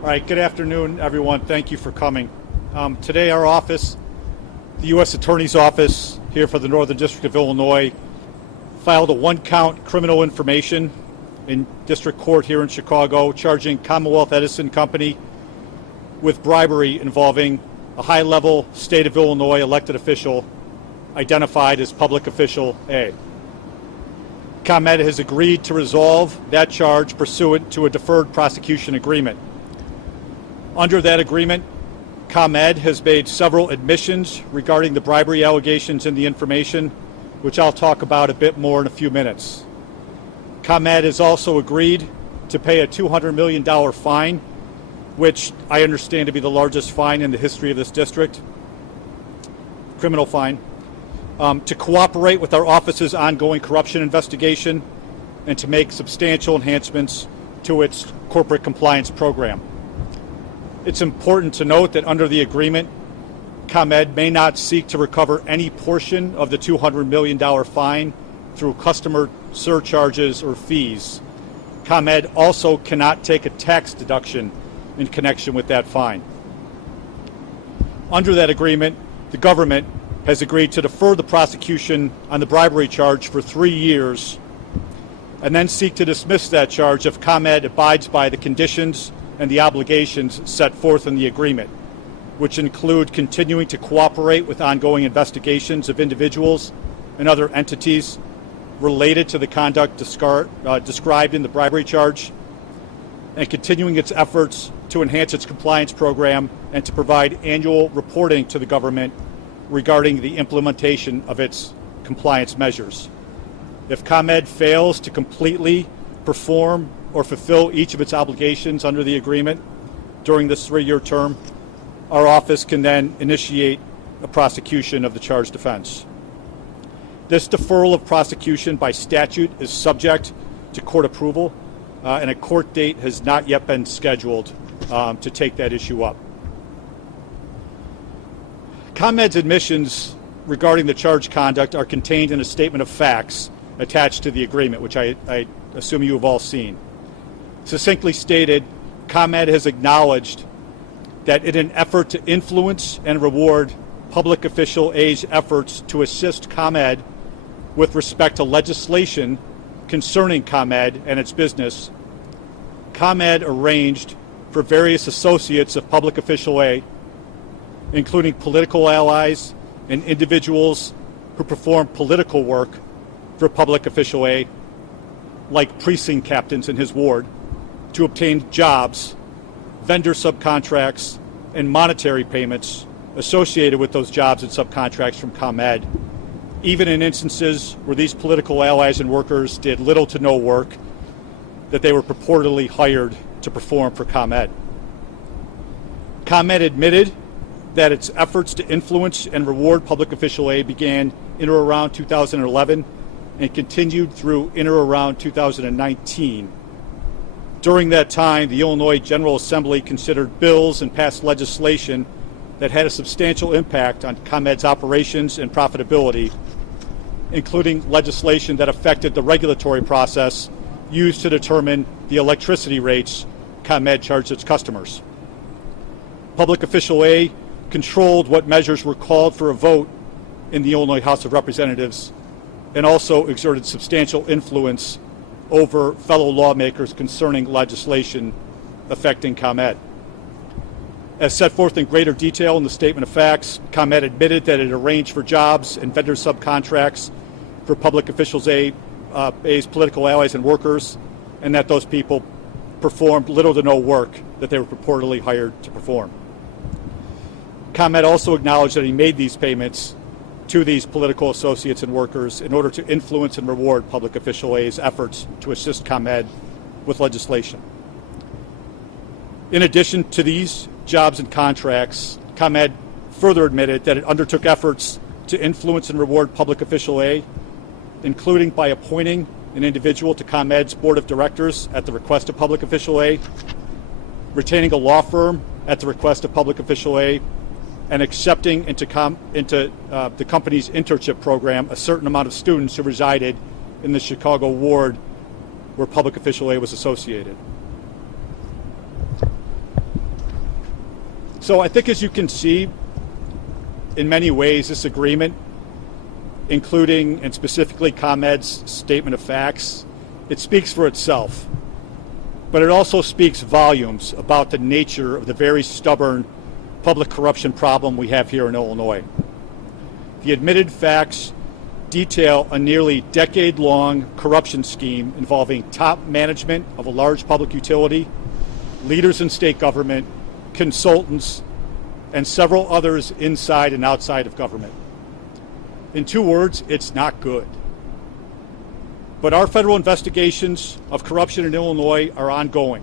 All right, good afternoon, everyone. Thank you for coming. Today, our office, the U.S. Attorney's Office here for the Northern District of Illinois, filed a one-count criminal information in district court here in Chicago, charging Commonwealth Edison Company with bribery involving a high-level state of Illinois elected official identified as Public Official A. ComEd has agreed to resolve that charge pursuant to a deferred prosecution agreement. Under that agreement, ComEd has made several admissions regarding the bribery allegations in the information, which I'll talk about a bit more in a few minutes. ComEd has also agreed to pay a $200 million fine, which I understand to be the largest fine in the history of this district, criminal fine, to cooperate with our office's ongoing corruption investigation and to make substantial enhancements to its corporate compliance program. It's important to note that under the agreement, ComEd may not seek to recover any portion of the $200 million fine through customer surcharges or fees. ComEd also cannot take a tax deduction in connection with that fine. Under that agreement, the government has agreed to defer the prosecution on the bribery charge for 3 years and then seek to dismiss that charge if ComEd abides by the conditions and the obligations set forth in the agreement, which include continuing to cooperate with ongoing investigations of individuals and other entities related to the conduct described in the bribery charge, and continuing its efforts to enhance its compliance program and to provide annual reporting to the government regarding the implementation of its compliance measures. If ComEd fails to completely perform or fulfill each of its obligations under the agreement during this 3-year term, our office can then initiate a prosecution of the charged offense. This deferral of prosecution by statute is subject to court approval, and a court date has not yet been scheduled to take that issue up. ComEd's admissions regarding the charged conduct are contained in a statement of facts attached to the agreement, which I assume you have all seen. Succinctly stated, ComEd has acknowledged that in an effort to influence and reward Public Official A's efforts to assist ComEd with respect to legislation concerning ComEd and its business, ComEd arranged for various associates of Public Official A, including political allies and individuals who perform political work for Public Official A, like precinct captains in his ward, to obtain jobs, vendor subcontracts, and monetary payments associated with those jobs and subcontracts from ComEd, even in instances where these political allies and workers did little to no work that they were purportedly hired to perform for ComEd. ComEd admitted that its efforts to influence and reward Public Official A began in or around 2011 and continued through in or around 2019. During that time, the Illinois General Assembly considered bills and passed legislation that had a substantial impact on ComEd's operations and profitability, including legislation that affected the regulatory process used to determine the electricity rates ComEd charged its customers. Public Official A controlled what measures were called for a vote in the Illinois House of Representatives and also exerted substantial influence over fellow lawmakers concerning legislation affecting ComEd. As set forth in greater detail in the statement of facts, ComEd admitted that it arranged for jobs and vendor subcontracts for Public Officials A's political allies and workers, and that those people performed little to no work that they were purportedly hired to perform. ComEd also acknowledged that he made these payments to these political associates and workers in order to influence and reward Public Official A's efforts to assist ComEd with legislation. In addition to these jobs and contracts, ComEd further admitted that it undertook efforts to influence and reward Public Official A, including by appointing an individual to ComEd's board of directors at the request of Public Official A, retaining a law firm at the request of Public Official A, and accepting into the company's internship program a certain amount of students who resided in the Chicago ward where Public Official A was associated. So I think, as you can see, in many ways, this agreement, including and specifically ComEd's statement of facts, it speaks for itself. But it also speaks volumes about the nature of the very stubborn public corruption problem we have here in Illinois. The admitted facts detail a nearly decade-long corruption scheme involving top management of a large public utility, leaders in state government, consultants, and several others inside and outside of government. In 2 words, it's not good. But our federal investigations of corruption in Illinois are ongoing.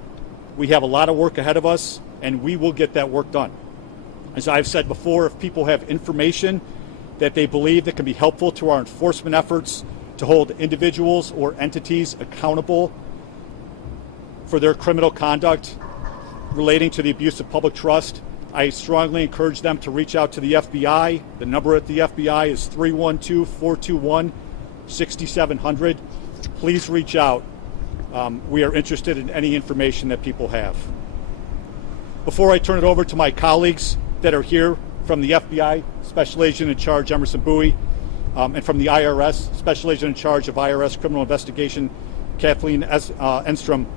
We have a lot of work ahead of us, and we will get that work done. As I've said before, if people have information that they believe that can be helpful to our enforcement efforts to hold individuals or entities accountable for their criminal conduct relating to the abuse of public trust, I strongly encourage them to reach out to the FBI. The number at the FBI is 312-421-6700. Please reach out. We are interested in any information that people have. Before I turn it over to my colleagues that are here from the FBI, Special Agent in Charge Emerson Bowie, and from the IRS, Special Agent in Charge of IRS Criminal Investigation, Kathleen Enstrom,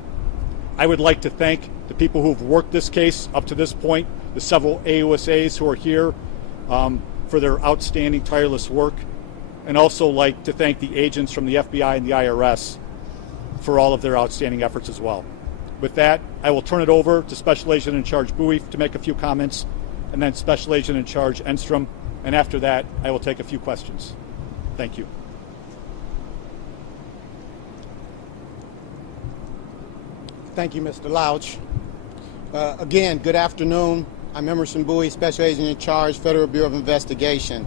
I would like to thank the people who have worked this case up to this point, the several AUSAs who are here for their outstanding, tireless work, and also like to thank the agents from the FBI and the IRS for all of their outstanding efforts as well. With that, I will turn it over to Special Agent in Charge Bowie to make a few comments, and then Special Agent in Charge Enstrom, and after that, I will take a few questions. Thank you. Thank you, Mr. Louch. Again, good afternoon. I'm Emerson Bowie, Special Agent in Charge, Federal Bureau of Investigation.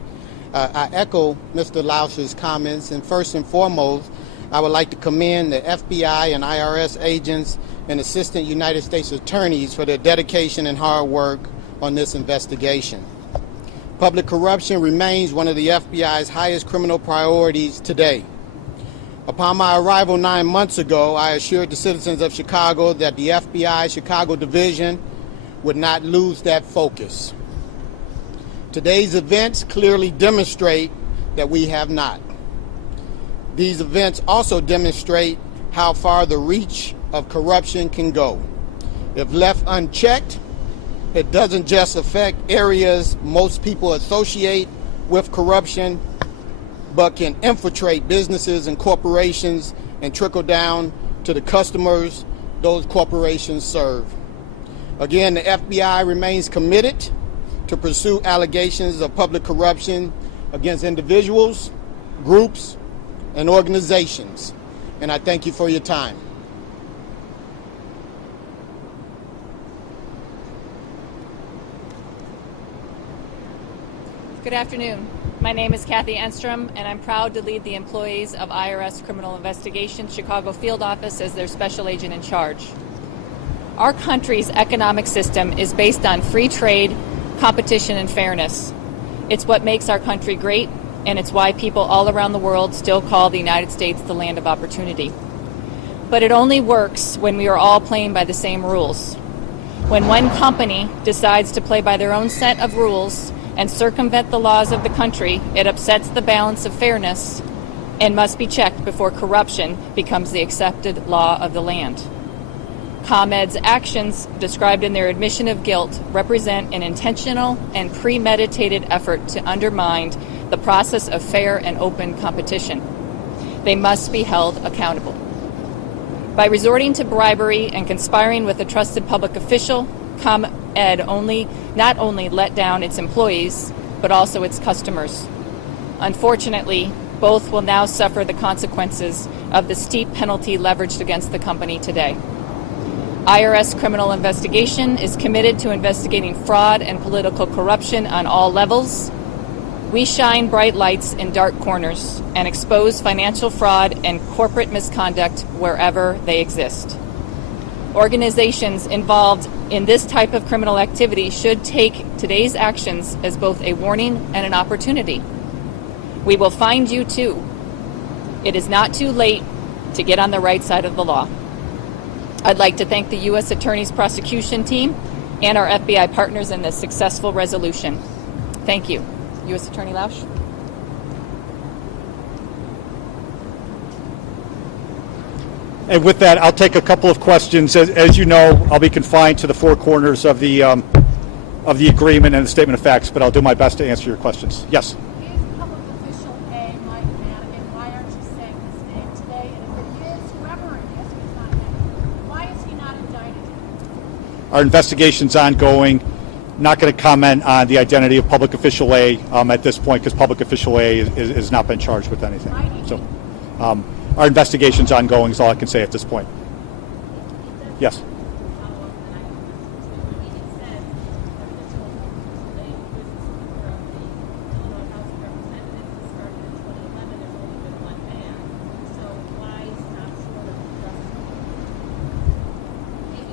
I echo Mr. Louch's comments, and first and foremost, I would like to commend the FBI and IRS agents and Assistant United States Attorneys for their dedication and hard work on this investigation. Public corruption remains one of the FBI's highest criminal priorities today. Upon my arrival 9 months ago, I assured the citizens of Chicago that the FBI Chicago Division would not lose that focus. Today's events clearly demonstrate that we have not. These events also demonstrate how far the reach of corruption can go. If left unchecked, it doesn't just affect areas most people associate with corruption, but can infiltrate businesses and corporations and trickle down to the customers those corporations serve. Again, the FBI remains committed to pursue allegations of public corruption against individuals, groups, and organizations. And I thank you for your time. Good afternoon. My name is Kathy Enstrom, and I'm proud to lead the employees of IRS Criminal Investigation Chicago Field Office as their special agent in charge. Our country's economic system is based on free trade, competition, and fairness. It's what makes our country great, and it's why people all around the world still call the United States the land of opportunity. But it only works when we are all playing by the same rules. When one company decides to play by their own set of rules and circumvent the laws of the country, it upsets the balance of fairness and must be checked before corruption becomes the accepted law of the land. ComEd's actions, described in their admission of guilt, represent an intentional and premeditated effort to undermine the process of fair and open competition. They must be held accountable. By resorting to bribery and conspiring with a trusted public official, ComEd not only let down its employees, but also its customers. Unfortunately, both will now suffer the consequences of the steep penalty leveraged against the company today. IRS Criminal Investigation is committed to investigating fraud and political corruption on all levels. We shine bright lights in dark corners and expose financial fraud and corporate misconduct wherever they exist. Organizations involved in this type of criminal activity should take today's actions as both a warning and an opportunity. We will find you too. It is not too late to get on the right side of the law. I'd like to thank the U.S. Attorney's prosecution team and our FBI partners in this successful resolution. Thank you. U.S. Attorney Lausch. And with that, I'll take a couple of questions. As you know, I'll be confined to the four corners of the agreement and the statement of facts, but I'll do my best to answer your questions. Yes. Is public official A Mike Madigan? Why aren't you saying his name today? And if it is, whoever it is, who's not him, why is he not indicted? Our investigation's ongoing. Not going to comment on the identity of public official A at this point because public official A has not been charged with anything. So our investigation's ongoing is all I can say at this point. Yes.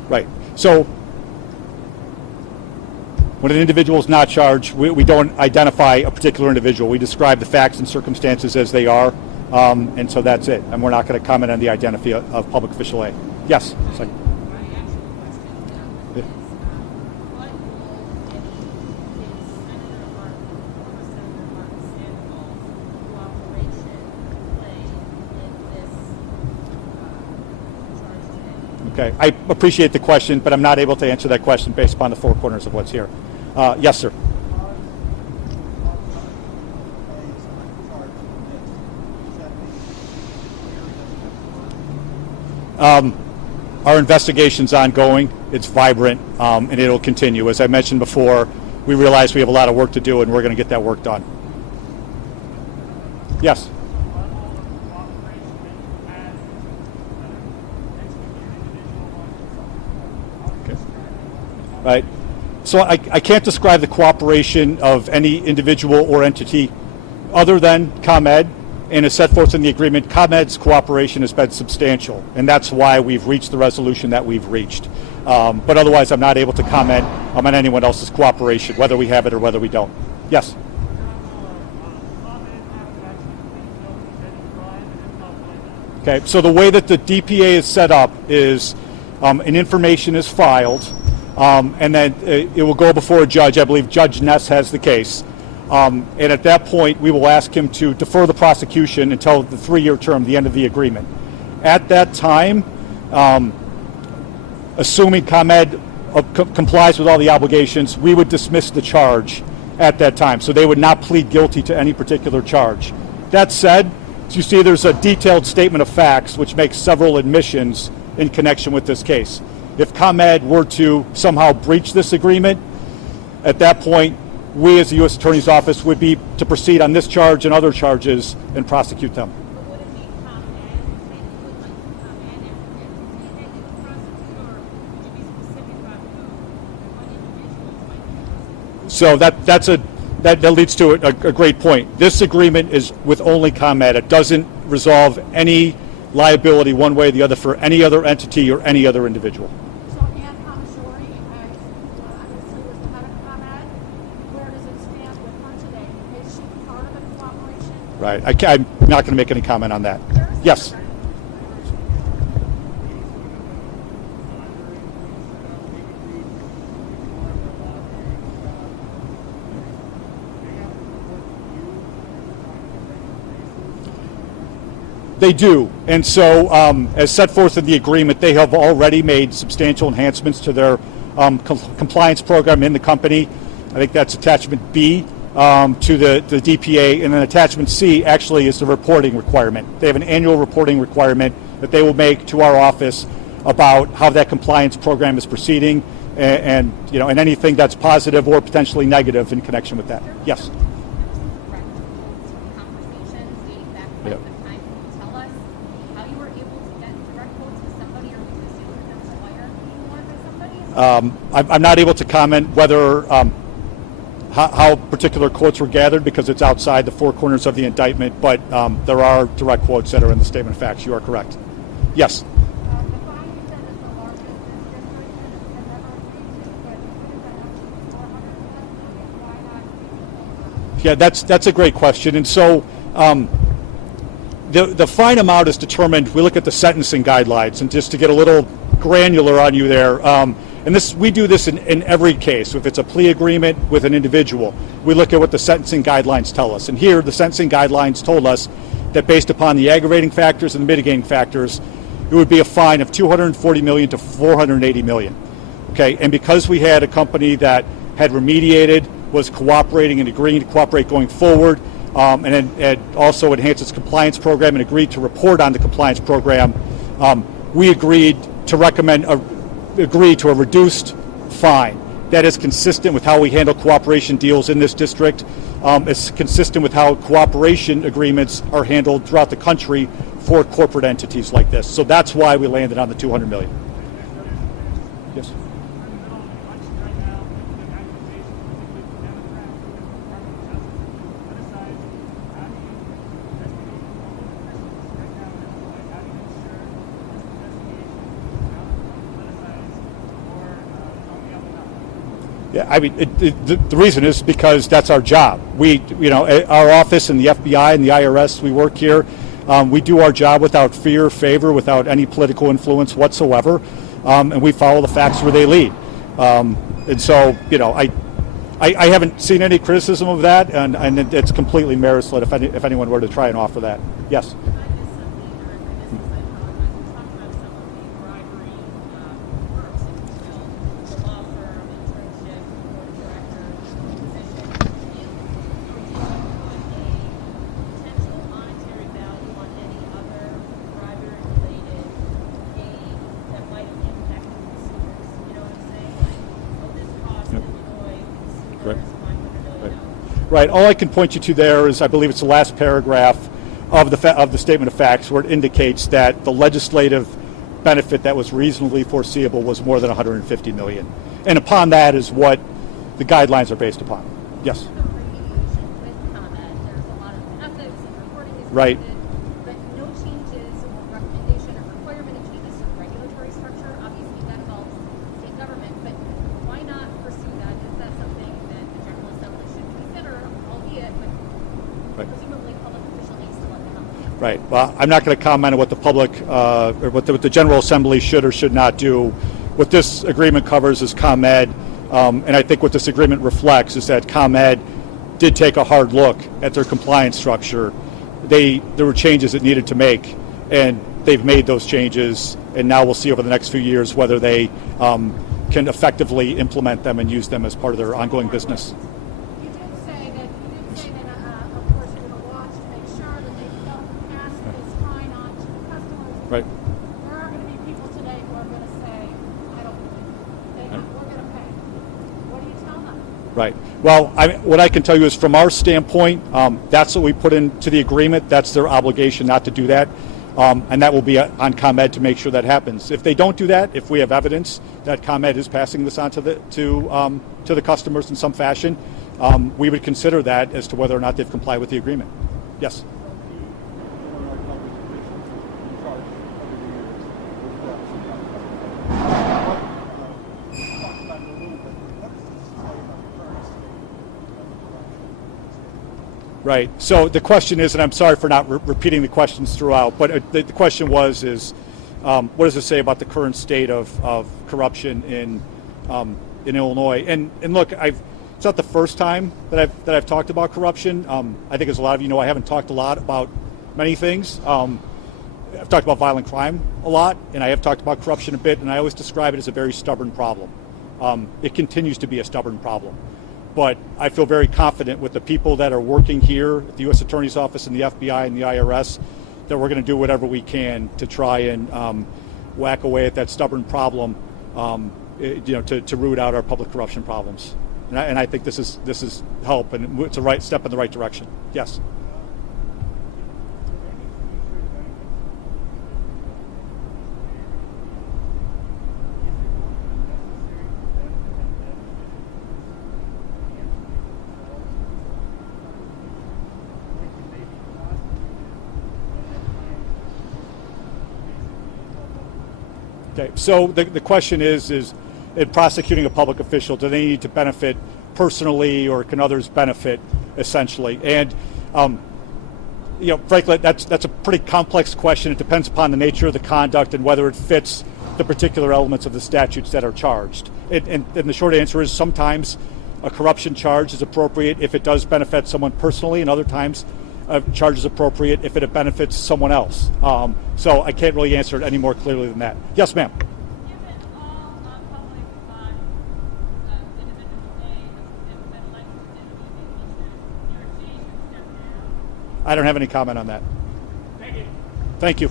Right. So when an individual is not charged, we don't identify a particular individual. We describe the facts and circumstances as they are, and so that's it. And we're not going to comment on the identity of public official A. Yes. Second. Okay, I appreciate the question, but I'm not able to answer that question based upon the four corners of what's here. Yes, sir. Our investigation's ongoing. It's vibrant, and it'll continue. As I mentioned before, we realize we have a lot of work to do, and we're going to get that work done. Yes. Right. So I can't describe the cooperation of any individual or entity other than ComEd, and as set forth in the agreement, ComEd's cooperation has been substantial, and that's why we've reached the resolution that we've reached. But otherwise, I'm not able to comment on anyone else's cooperation, whether we have it or whether we don't. Yes. Okay, so the way that the DPA is set up is an information is filed, and then it will go before a judge. I believe Judge Ness has the case. And at that point, we will ask him to defer the prosecution until the 3-year term, the end of the agreement. At that time, assuming ComEd complies with all the obligations, we would dismiss the charge at that time. So they would not plead guilty to any particular charge. That said, as you see, there's a detailed statement of facts which makes several admissions in connection with this case. If ComEd were to somehow breach this agreement, at that point, we as the U.S. Attorney's Office would be to proceed on this charge and other charges and prosecute them. But would it be ComEd? Say you would like to ComEd and you would prosecute, or would you be specific about who, what individuals might be prosecuted? So that leads to a great point. This agreement is with only ComEd. It doesn't resolve any liability one way or the other for any other entity or any other individual. So Ann Commissiory, obviously was the head of ComEd. Where does it stand with her today? Is she part of the cooperation? Right. I'm not going to make any comment on that. Yes. They do, and so as set forth in the agreement, they have already made substantial enhancements to their compliance program in the company. I think that's attachment B to the DPA, and then attachment C actually is the reporting requirement. They have an annual reporting requirement that they will make to our office about how that compliance program is proceeding, and anything that's positive or potentially negative in connection with that. Yes. I'm not able to comment whether how particular quotes were gathered because it's outside the four corners of the indictment, but there are direct quotes that are in the statement of facts. You are correct. Yes. Yeah, that's a great question. And so the fine amount is determined. We look at the sentencing guidelines, and just to get a little granular on you there. And we do this in every case. If it's a plea agreement with an individual, we look at what the sentencing guidelines tell us. And here, the sentencing guidelines told us that based upon the aggravating factors and the mitigating factors, it would be a fine of $240 million to $480 million. Okay, and because we had a company that had remediated, was cooperating and agreeing to cooperate going forward, and had also enhanced its compliance program and agreed to report on the compliance program, we agreed to agree to a reduced fine that is consistent with how we handle cooperation deals in this district. It's consistent with how cooperation agreements are handled throughout the country for corporate entities like this. So that's why we landed on the $200 million. Yes. Yeah, I mean, the reason is because that's our job. Our office and the FBI and the IRS, we work here. We do our job without fear or favor, without any political influence whatsoever, and we follow the facts where they lead. And so, I haven't seen any criticism of that, and it's completely meritless if anyone were to try and offer that. Yes. Right. All I can point you to there is, I believe it's the last paragraph of the statement of facts, where it indicates that the legislative benefit that was reasonably foreseeable was more than $150 million, and upon that is what the guidelines are based upon. Yes. Right. But no changes or recommendation or requirement of changes to the regulatory structure. Obviously, that involves state government, but why not pursue that? Is that something that the General Assembly should consider, albeit with presumably public official needs to let them know? Right. Well, I'm not going to comment on what the public or what the General Assembly should or should not do. What this agreement covers is ComEd, and I think what this agreement reflects is that ComEd did take a hard look at their compliance structure. There were changes it needed to make, and they've made those changes, and now we'll see over the next few years whether they can effectively implement them and use them as part of their ongoing business. You did say that, of course, you're going to watch to make sure that they don't pass this fine on to the customers. Right. There are going to be people today who are going to say, we're going to pay. What do you tell them? Right. Well, what I can tell you is, from our standpoint, that's what we put into the agreement. That's their obligation not to do that, and that will be on ComEd to make sure that happens. If they don't do that, if we have evidence that ComEd is passing this on to the customers in some fashion, we would consider that as to whether or not they've complied with the agreement. Yes. Right. So the question is, and I'm sorry for not repeating the questions throughout, but the question was, what does it say about the current state of corruption in Illinois? And look, it's not the first time that I've talked about corruption. I think, as a lot of you know, I haven't talked a lot about many things. I've talked about violent crime a lot, and I have talked about corruption a bit, and I always describe it as a very stubborn problem. It continues to be a stubborn problem. But I feel very confident with the people that are working here at the U.S. Attorney's Office and the FBI and the IRS that we're going to do whatever we can to try and whack away at that stubborn problem, to root out our public corruption problems. And I think this is help, and it's a right step in the right direction. Yes. Okay, so the question is in prosecuting a public official, do they need to benefit personally, or can others benefit essentially? And frankly, that's a pretty complex question. It depends upon the nature of the conduct and whether it fits the particular elements of the statutes that are charged. And the short answer is sometimes a corruption charge is appropriate if it does benefit someone personally, and other times a charge is appropriate if it benefits someone else. So I can't really answer it any more clearly than that. Yes, ma'am. Given all public individual today have been elected to your station step down. I don't have any comment on that. Thank you.